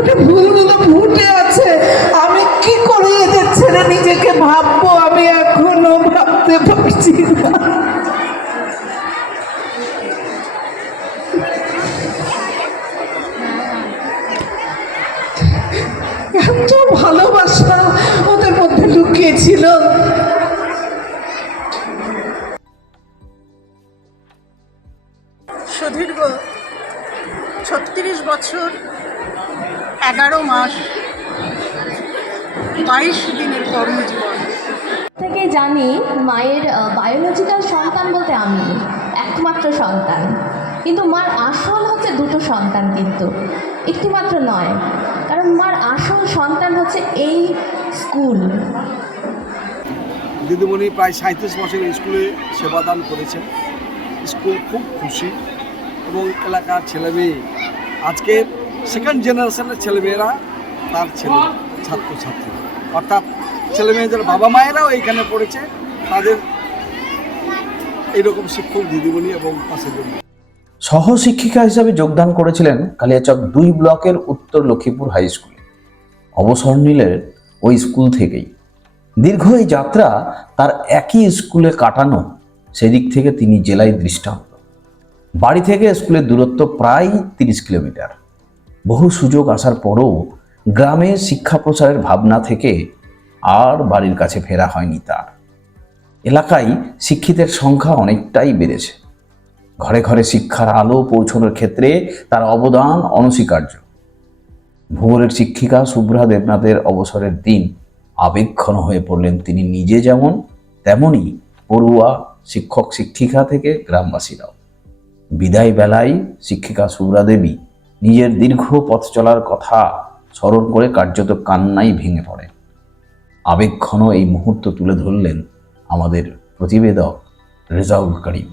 ফুটে ভুলগুলো ফুটে আছে। আমি কি করে এদের ছেড়ে নিজেকে ভাববো, আমি এখনো ভাবতে পারছি না। এত ভালোবাসা ওদের মধ্যে লুকিয়েছিল। সুদীর্ঘ 36 বছর 11 মাস 22 দিনের কর্মজীবন থেকে জানি মায়ের বায়োলজিক্যাল সন্তান বলতে আমি একমাত্র সন্তান, কিন্তু মার আসল হচ্ছে দুটো সন্তান, কিন্তু একটিমাত্র নয়, কারণ মার আসল সন্তান হচ্ছে এই স্কুল। দিদিমণি প্রায় 37 বছর স্কুলে সেবাদান করেছেন। স্কুল খুব খুশি এবং এলাকার ছেলেমেয়ে, আজকের সেকেন্ড জেনারেশনের ছেলেমেয়েরা তার ছাত্রছাত্রী, অর্থাৎ ছেলেমেয়েদের বাবা মায়েরাও এইখানে পড়েছে, তাদের এইরকম শিক্ষক দিদিমণি এবং পাশের জন্য। সহশিক্ষিকা হিসাবে যোগদান করেছিলেন কালিয়াচক 2 ব্লকের উত্তর লক্ষ্মীপুর হাই স্কুলে। অবসর নিলেন ওই স্কুল থেকেই। দীর্ঘ এই যাত্রা তার একই স্কুলে কাটানো, সেদিক থেকে তিনি জেলায় দৃষ্টান্ত। বাড়ি থেকে স্কুলের দূরত্ব প্রায় 30 কিলোমিটার। বহু সুযোগ আসার পরও গ্রামে শিক্ষা প্রচারের ভাবনা থেকে আর বাড়ির কাছে ফেরা হয়নি তার। এলাকায় শিক্ষিতের সংখ্যা অনেকটাই বেড়েছে। ঘরে ঘরে শিক্ষার আলো পৌঁছানোর ক্ষেত্রে তার অবদান অনস্বীকার্য। ভূগোলের শিক্ষিকা শুভ্রা দেবনাথের অবসরের দিন আবেগঘন হয়ে পড়লেন তিনি নিজে, যেমন তেমনই পড়ুয়া, শিক্ষক শিক্ষিকা থেকে গ্রামবাসীরাও। বিদায় বেলায় শিক্ষিকা শুভ্রা দেবী নিজের দীর্ঘ পথ চলার কথা স্মরণ করে কার্যত কান্নাই ভেঙে পড়ে। আবেগঘন এই মুহূর্ত তুলে ধরলেন আমাদের প্রতিবেদক রেজাউল করিম।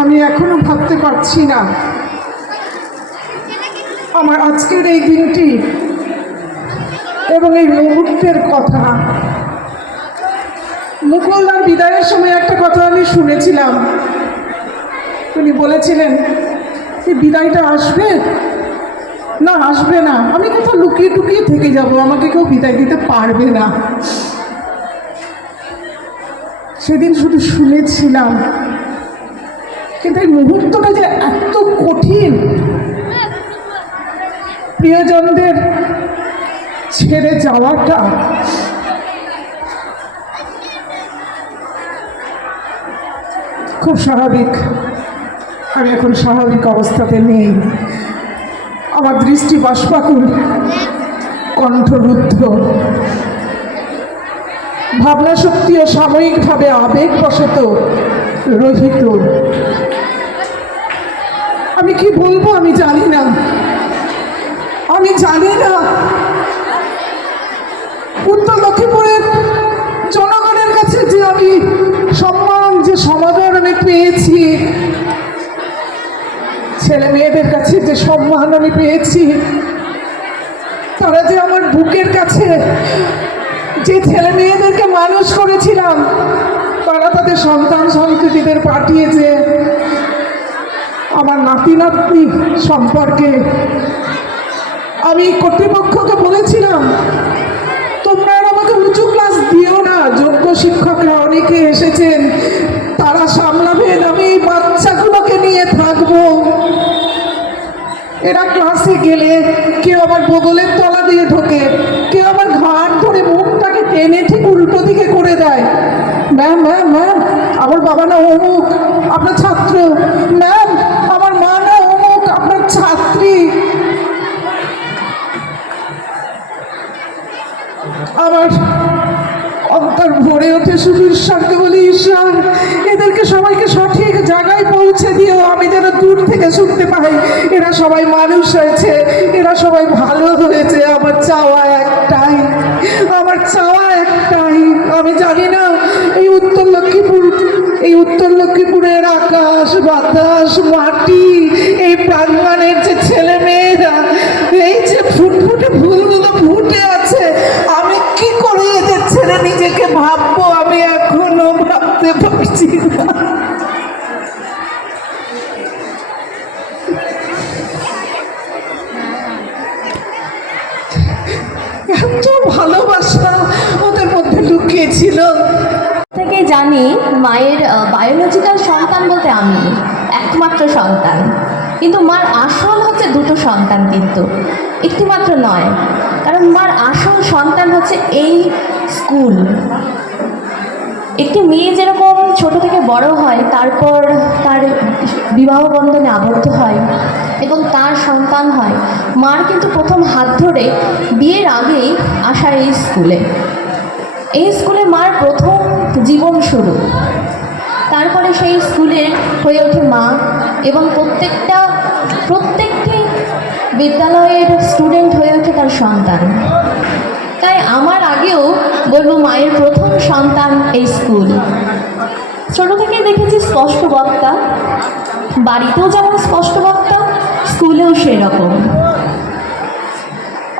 আমি এখনো ভাবতে পারছি না আমার আজকের এই দিনটি এবং এই মুহূর্তের কথা। মুকুলদার বিদায়ের সময় একটা কথা আমি শুনেছিলাম, উনি বলেছিলেন যে বিদায়টা আসবে না, আসবে না, আমি কোথাও লুকিয়ে টুকিয়ে থেকে যাব, আমাকে কেউ বিদায় দিতে পারবে না। সেদিন শুধু শুনেছিলাম, কিন্তু এই মুহূর্তটা যে এত কঠিন, প্রিয়জনদের ছেড়ে যাওয়াটা, খুব স্বাভাবিক। আমি এখন স্বাভাবিক অবস্থাতে নেই। আমার দৃষ্টি বাষ্পাকুল, কণ্ঠরুদ্ধ, ভাবনা শক্তিও সাময়িকভাবে আবেগবশত রহিত। আমি কি বলবো আমি জানি না, আমি জানি না। উত্তর লক্ষ্মীপুরের জনগণের কাছে যে আমি সম্মান, যে সমাদর আমি পেয়েছি, ছেলে মেয়েদের কাছে যে সম্মান আমি পেয়েছি, তারা যে আমার বুকের কাছে যে ছেলে মেয়েদেরকে মানুষ করেছিলাম, তারা তাদের সন্তান সন্ততিদের পাঠিয়েছে আমার নাতি নাতনি সম্পর্কে। আমি কর্তৃপক্ষকে বলেছিলাম, তোমরা আমাকে উঁচু ক্লাস দিও না, যোগ্য শিক্ষকরা অনেকে এসেছেন, তারা সামলাবেন, আমি এই বাচ্চাগুলোকে নিয়ে থাকবো। এরা ক্লাসে গেলে কেউ আমার বগলের তলা দিয়ে ঢোকে, কেউ আমার ঘাট ধরে মুখটাকে টেনে ঠিক উল্টো দিকে করে দেয়। ম্যাম ম্যাম ম্যাম, আমার বাবা না অমুক, আপনার ছাত্র। ম্যাম, আমার মা না অমুক, আপনার ছাত্রী। আমার অন্তর ভরে ওঠে, শুধু ঈশ্বরকে বলি, ঈশ্বর এদেরকে সবাইকে সঠিক জায়গায় পৌঁছে দিও, আমি যেন দূর থেকে শুনতে পাই এরা সবাই মানুষ হয়েছে, এরা সবাই ভালো হয়েছে। আমার চাওয়া একটাই, বাতাস, মাটি, এই প্রাঙ্গণের যে ছেলে মেয়েরা, এই যে ফুটফুটে ফুলগুলো ফুটে আছে, আমি কি করে এদের ছেড়ে নিজেকে ভাববো? আমি এখনো ভাবতে পারছি না। এত ভালোবাসা ওদের মধ্যে লুকিয়েছিল। থেকে জানি মায়ের বায়োলজিক্যাল সন্তান বলতে আমি একমাত্র সন্তান, কিন্তু মার আসল হচ্ছে দুটো সন্তান, কিন্তু একটি মাত্র নয়। কারণ মার আসল সন্তান হচ্ছে এই স্কুল। একটি মেয়ে যেরকম ছোট থেকে বড় হয়, তারপর তার বিবাহ বন্ধনে আবদ্ধ হয় এবং তার সন্তান হয়, মার কিন্তু প্রথম হাত ধরে বিয়ের আগেই আসা এই স্কুলে। এই স্কুলে মার প্রথম জীবন শুরু। তারপরে সেই স্কুলের হয়ে ওঠে মা এবং প্রত্যেকটি বিদ্যালয়ের স্টুডেন্ট হয়ে ওঠে তার সন্তান। তাই আমার আগেও বলবো মায়ের প্রথম সন্তান এই স্কুল। ছোটো থেকেই দেখেছি স্পষ্ট বক্তা, বাড়িতেও যেমন স্পষ্ট বক্তা, স্কুলেও সেরকম।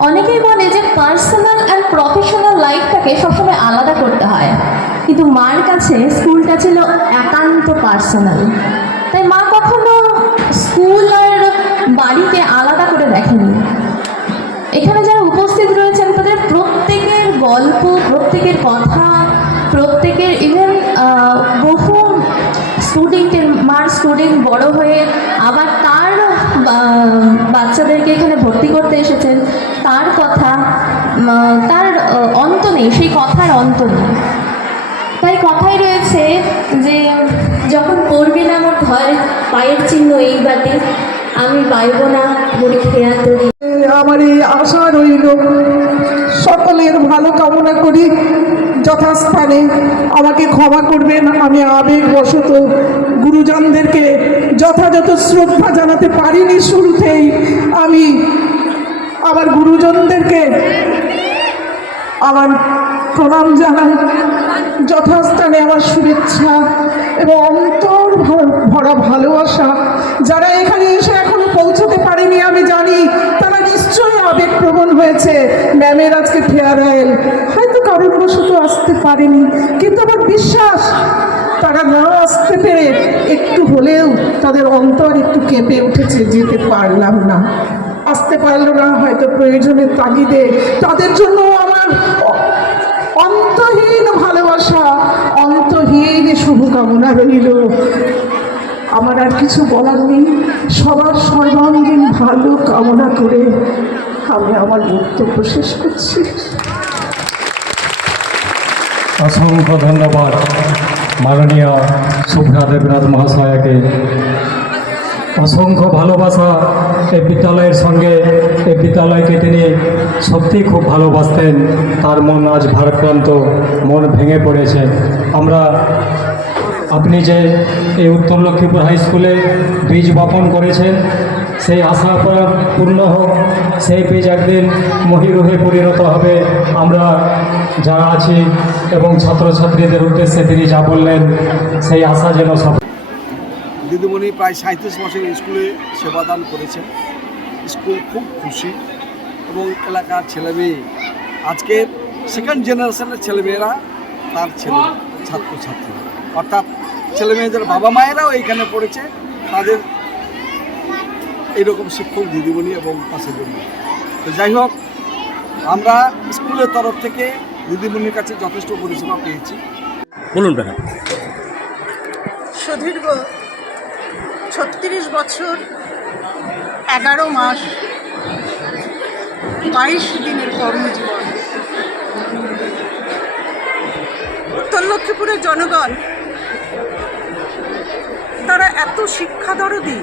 অনেকেই বলে যে পার্সোনাল অ্যান্ড প্রফেশনাল লাইফটাকে সবসময় আলাদা করতে হয়, কিন্তু মার কাছে স্কুলটা ছিল একান্ত পার্সোনাল। তাই মা কখনো স্কুল আর বাড়িকে আলাদা করে দেখেনি। এখানে যারা উপস্থিত রয়েছেন তাদের প্রত্যেকের গল্প, প্রত্যেকের কথা, প্রত্যেকের ইভেন বহু স্টুডেন্টের, মার স্টুডেন্ট বড় হয়ে আবার তার বাচ্চাদেরকে এখানে ভর্তি করতে এসেছেন, তার কথা, তার অন্ত নেই, সেই কথার অন্ত নেই। তাই কথাই রয়েছে যে যখন পড়বে না আমার পায়ের চিহ্ন এই বাটে, আমি পাইব না মুড়ি খেয়া তরি। আমার এই আশা রইল, সকলের ভালো কামনা করি। যথাস্থানে আমাকে ক্ষমা করবেন, আমি আবেগবশত গুরুজনদেরকে যথাযথ শ্রদ্ধা জানাতে পারিনি শুরুতেই। আমি আমার গুরুজনদেরকে আমার প্রণাম জানাই, যথাস্থানে আমার শুভেচ্ছা এবং অন্তর ভরা ভালোবাসা। যারা এখানে এসে এখনো পৌঁছতে পারেনি আমি জানি, তারা নিশ্চয়ই আবেগপ্রবণ হয়েছে। ম্যামের আজকে ফেয়ারওয়েল, হয়তো কারণবশত আসতে পারেনি, কিন্তু আমার বিশ্বাস তারা না আসতে পেরে একটু হলেও তাদের অন্তর একটু কেঁপে উঠেছে, যেতে পারলাম না, আসতে পারলো না হয়তো প্রয়োজনের তাগিদে। তাদের জন্য আমার অন্তহীন ভালোবাসা, অন্তহীন শুভকামনা রইল। আমার আর কিছু বলার নেই। সবার সর্বাঙ্গীন ভালো কামনা করে আমি আমার বক্তব্য শেষ করছি। অসংখ্য ধন্যবাদ মাননীয় শুভ্রা দেবনাথ মহাশয়াকে। অসংখ্য ভালোবাসা এই বিদ্যালয়ের সঙ্গে। এই বিদ্যালয়কে তিনি সত্যি খুব ভালোবাসতেন। তার মন আজ ভারাক্রান্ত, মন ভেঙে পড়েছে। আপনি যে এই উত্তর লক্ষ্মীপুর হাই স্কুলে বীজ বপন করেছেন, সেই আশা পূর্ণ হোক, সেই বীজ একদিন মহিরুহে পরিণত হবে। আমরা যারা আছি এবং ছাত্রছাত্রীদের উদ্দেশ্যে তিনি যা বললেন, সেই আশা যেন সব। দিদিমণি প্রায় 37 বছর স্কুলে সেবাদান করেছেন। স্কুল খুব খুশি এবং এলাকার ছেলেমেয়ে, আজকের সেকেন্ড জেনারেশনের ছেলেমেয়েরা তার ছাত্রছাত্রী, অর্থাৎ ছেলেমেয়েদের বাবা মায়েরাও এইখানে পড়েছে, তাদের এইরকম শিক্ষক দিদিমণি এবং পাশের জন্য। তো যাই হোক, আমরা স্কুলের তরফ থেকে দিদিমণির কাছে যথেষ্ট পরিষেবা পেয়েছি। বলুন ম্যাডাম। সুদীর্ঘ 36 বছর 11 মাস 22 দিনের কর্মজীবন। উত্তর লক্ষ্মীপুরের জনগণ তারা এত শিক্ষাদরদী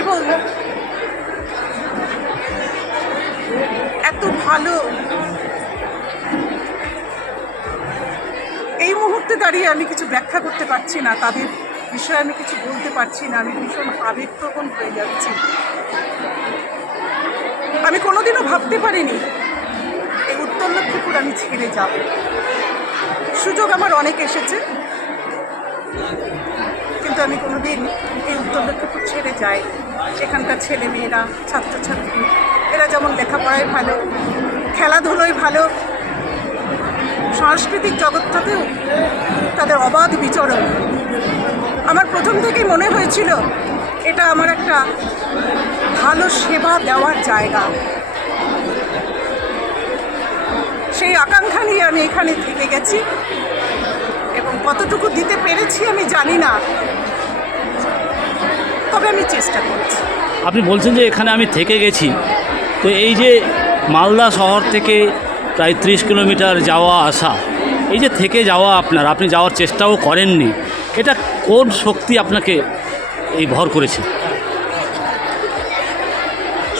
এবং এত ভালো, এই মুহূর্তে দাঁড়িয়ে আমি কিছু ব্যাখ্যা করতে পারছি না, তাদের বিষয়ে আমি কিছু বলতে পারছি না। আমি ভীষণ আবেগপ্রবণ হয়ে যাচ্ছি। আমি কোনোদিনও ভাবতে পারিনি এই উত্তর লক্ষ্মীপুর আমি ছেড়ে যাব। সুযোগ আমার অনেক এসেছে, কিন্তু আমি কোনোদিন এই উত্তর লক্ষ্মীপুর ছেড়ে যাই। এখানকার ছেলেমেয়েরা, ছাত্রছাত্রী, এরা যেমন লেখাপড়ায় ভালো, খেলাধুলোয় ভালো, সাংস্কৃতিক জগৎটাতেও তাদের অবাধ বিচরণ। আমার প্রথম থেকেই মনে হয়েছিল এটা আমার একটা ভালো সেবা দেওয়ার জায়গা। সেই আকাঙ্ক্ষা নিয়ে আমি এখানে থেকে গেছি এবং কতটুকু দিতে পেরেছি আমি জানি না, তবে আমি চেষ্টা করেছি। আপনি বলছেন যে এখানে আমি থেকে গেছি, তো এই যে মালদা শহর থেকে প্রায় 30 কিলোমিটার যাওয়া আসা, এই যে থেকে যাওয়া আপনি যাওয়ার চেষ্টাও করেননি, এটা কোন শক্তি আপনাকে এই ভর করেছে?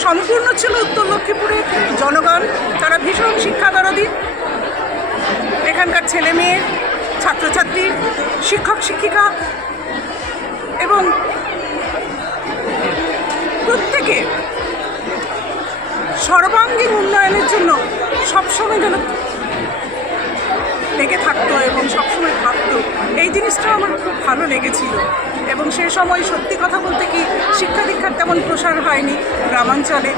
সম্পূর্ণ ছিল উত্তর লক্ষ্মীপুরের জনগণ, তারা ভীষণ শিক্ষাদরদী। এখানকার ছেলে মেয়ে, ছাত্রছাত্রী, শিক্ষক শিক্ষিকা এবং প্রত্যেকে সর্বাঙ্গীন উন্নয়নের জন্য সবসময় যেন লেগে থাকতো এবং সবসময় ভাবতো। এই জিনিসটা আমার খুব ভালো লেগেছিল এবং সেই সময় সত্যি কথা বলতে কি শিক্ষা দীক্ষার তেমন প্রসার হয়নি গ্রামাঞ্চলে।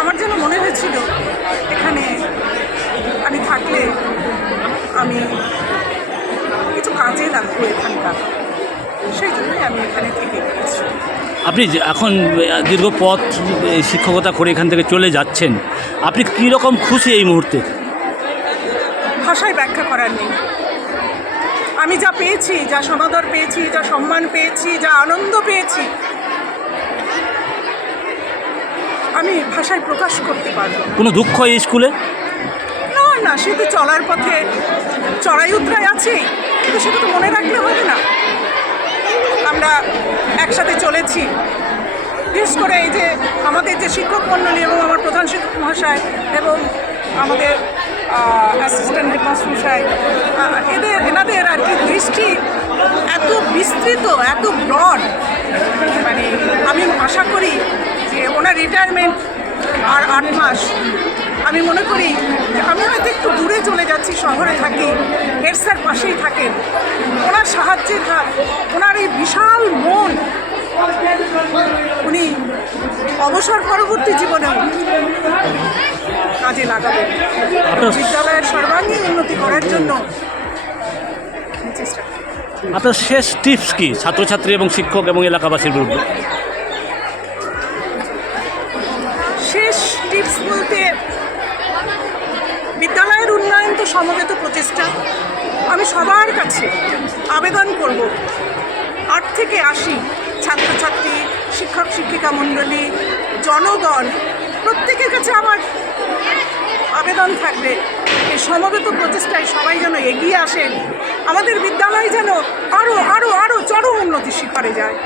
আমার যেন মনে হয়েছিল এখানে আমি থাকলে আমি কিছু কাজে লাগবো এখানকার, সেই জন্যই আমি এখানে থেকে গিয়েছি। আপনি এখন দীর্ঘ পথ শিক্ষকতা করে এখান থেকে চলে যাচ্ছেন, আপনি কীরকম খুশি এই মুহূর্তে? ভাষায় ব্যাখ্যা করার নেই। আমি যা পেয়েছি, যা সমাদর পেয়েছি, যা সম্মান পেয়েছি, যা আনন্দ পেয়েছি, আমি ভাষায় প্রকাশ করতে পারবো না। কোনো দুঃখ এই স্কুলে? না না, শুধু চলার পথে চড়াই উতরাই আছে, কিন্তু সেটা তো মনে রাখলে হবে না। আমরা একসাথে চলেছি, বিশেষ করে এই যে আমাদের যে শিক্ষক মণ্ডলী এবং আমার প্রধান শিক্ষক মহাশয় এবং আমাদের অ্যাসিস্ট্যান্ট হেডমাস্টার মশাই, এনাদের আর কি দৃষ্টি এত বিস্তৃত, এত ব্রড, মানে আমি আশা করি যে ওনার রিটায়ারমেন্ট আর 8 মাস, আমি মনে করি যে আমি হয়তো একটু দূরে চলে যাচ্ছি, শহরে থাকি, হেড স্যার পাশেই থাকেন, ওনার সাহায্যের হাত, ওনার এই বিশাল মন উনি অবসর পরবর্তী জীবনেও কাজে লাগাবেন। বিদ্যালয়ের সর্বাঙ্গীন উন্নতি করার জন্য চেষ্টা করি। আপনার শেষ টিপস কি ছাত্রছাত্রী এবং শিক্ষক এবং এলাকাবাসীর বিরুদ্ধে? শেষ টিপস বলতে বিদ্যালয়ের উন্নয়ন তো সমবেত প্রচেষ্টা। আমি সবার কাছে আবেদন করব, 8 থেকে 80 ছাত্রছাত্রী, শিক্ষক শিক্ষিকা মণ্ডলী, জনগণ, প্রত্যেকের কাছে আমার আবেদন থাকবে এই সমবেত প্রচেষ্টায় সবাই যেন এগিয়ে আসেন, আমাদের বিদ্যালয় যেন আরও আরও আরও চরম উন্নতির শিখরে যায়।